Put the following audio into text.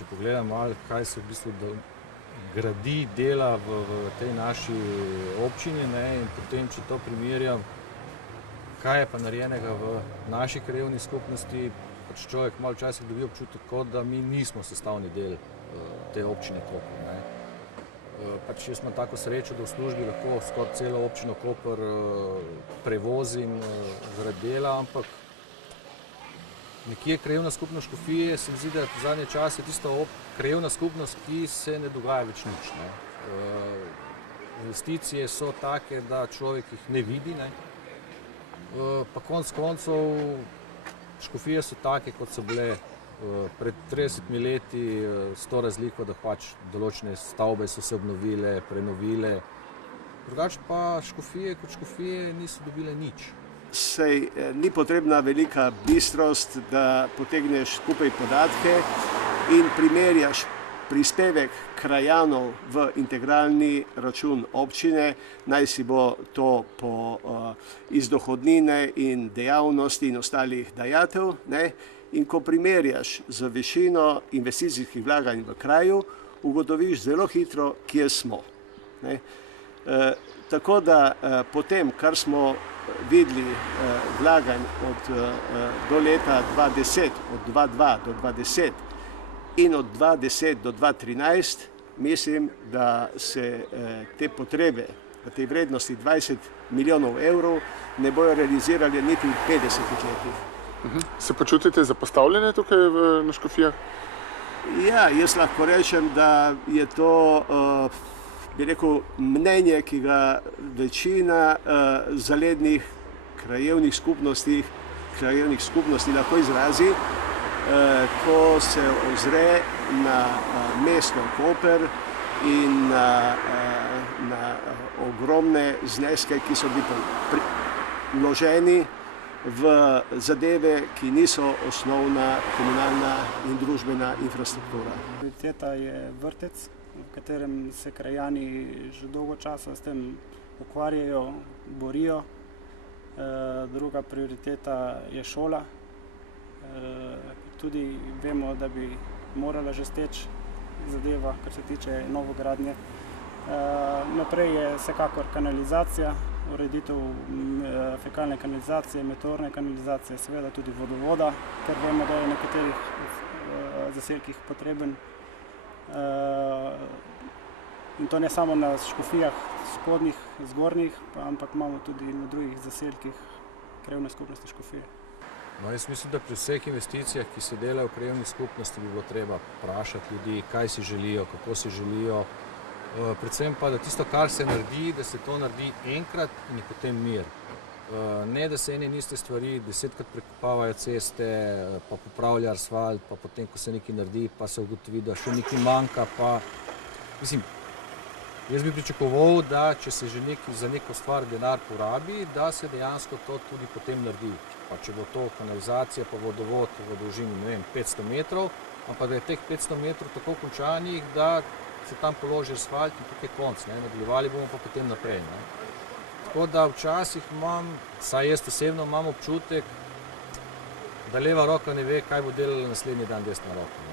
če pogledam malo, kaj se v bistvu gradi, dela v tej naši občini, ne, in potem, če to primerjam, kaj je pa narejenega v naši krajevni skupnosti, pač človek malo včasih dobi občutek, kot da mi nismo sestavni del te občine Koper, ne. Pač jaz imam tako srečo, da v službi lahko skoraj celo občino Koper prevozim zaradi dela, ampak nekje krajevna skupnost Škofije se mi zdi, da v zadnje čase tista krajevna skupnost, ki se ne dogaja več nič, ne. Investicije so take, da človek jih ne vidi, ne. Pa konec koncev Škofije so take, kot so bile pred 30 leti, s to razliko, da pač določene stavbe so se obnovile, prenovile. Drugače pa Škofije kot Škofije niso dobile nič. Saj ni potrebna velika bistrost, da potegneš skupaj podatke in primerjaš prispevek krajanov v integralni račun občine, naj si bo to iz dohodnine in dejavnosti in ostalih dajatev, ne? In ko primerjaš z višino investicijskih vlaganj v kraju, ugotoviš zelo hitro, kje smo, ne? Tako da potem, kar smo videli vlaganj do leta 2010, od 2002 do 2010 in od 2010 do 2013, mislim, da se te potrebe v tej vrednosti 20 milijonov evrov ne bojo realizirali niti v 50 letih. Se počutite zapostavljene tukaj na Škofijah? Ja, jaz lahko rečem, da je to bi rekel, mnenje, ki ga večina zalednih krajevnih skupnosti lahko izrazi, ko se ozre na mesto Koper in na ogromne zneske, ki so bili vloženi v zadeve, ki niso osnovna komunalna in družbena infrastruktura. Prioriteta je vrtec, v katerem se krajani že dolgo časa s tem ukvarjajo, borijo. Druga prioriteta je šola. Tudi vemo, da bi morala že steči zadeva, kar se tiče novogradnje. Naprej je vsekakor kanalizacija, ureditev fekalne kanalizacije, meteorne kanalizacije, seveda tudi vodovoda, ker vemo, da je v nekaterih zaselkih potreben. In to ne samo na Škofijah spodnjih, zgornjih, ampak imamo tudi na drugih zaselkih krajevne skupnosti Škofije. No, jaz mislim, da pri vseh investicijah, ki se delajo v krajevni skupnosti, bi bilo treba vprašati ljudi, kaj si želijo, kako si želijo. Predvsem pa, da tisto, kar se naredi, da se to naredi enkrat in je potem mir. Ne, da se ene in iste stvari 10-krat prekopavajo ceste, pa popravlja asfalt, pa potem, ko se nekaj naredi, pa se ugotovi, da še nekaj manjka, pa... Mislim, jaz bi pričakoval, da če se že za neko stvar denar porabi, da se dejansko to tudi potem naredi. Pa če bo to kanalizacija, pa vodovod v dolžini, ne vem, 500 metrov, ampak da je teh 500 metrov tako končanih, da se tam položi asfalt in tukaj je konc, ne, nadaljevali bomo pa potem naprej, ne. Tako da včasih saj jaz osebno imam občutek, da leva roka ne ve, kaj bo delala naslednji dan desna roka.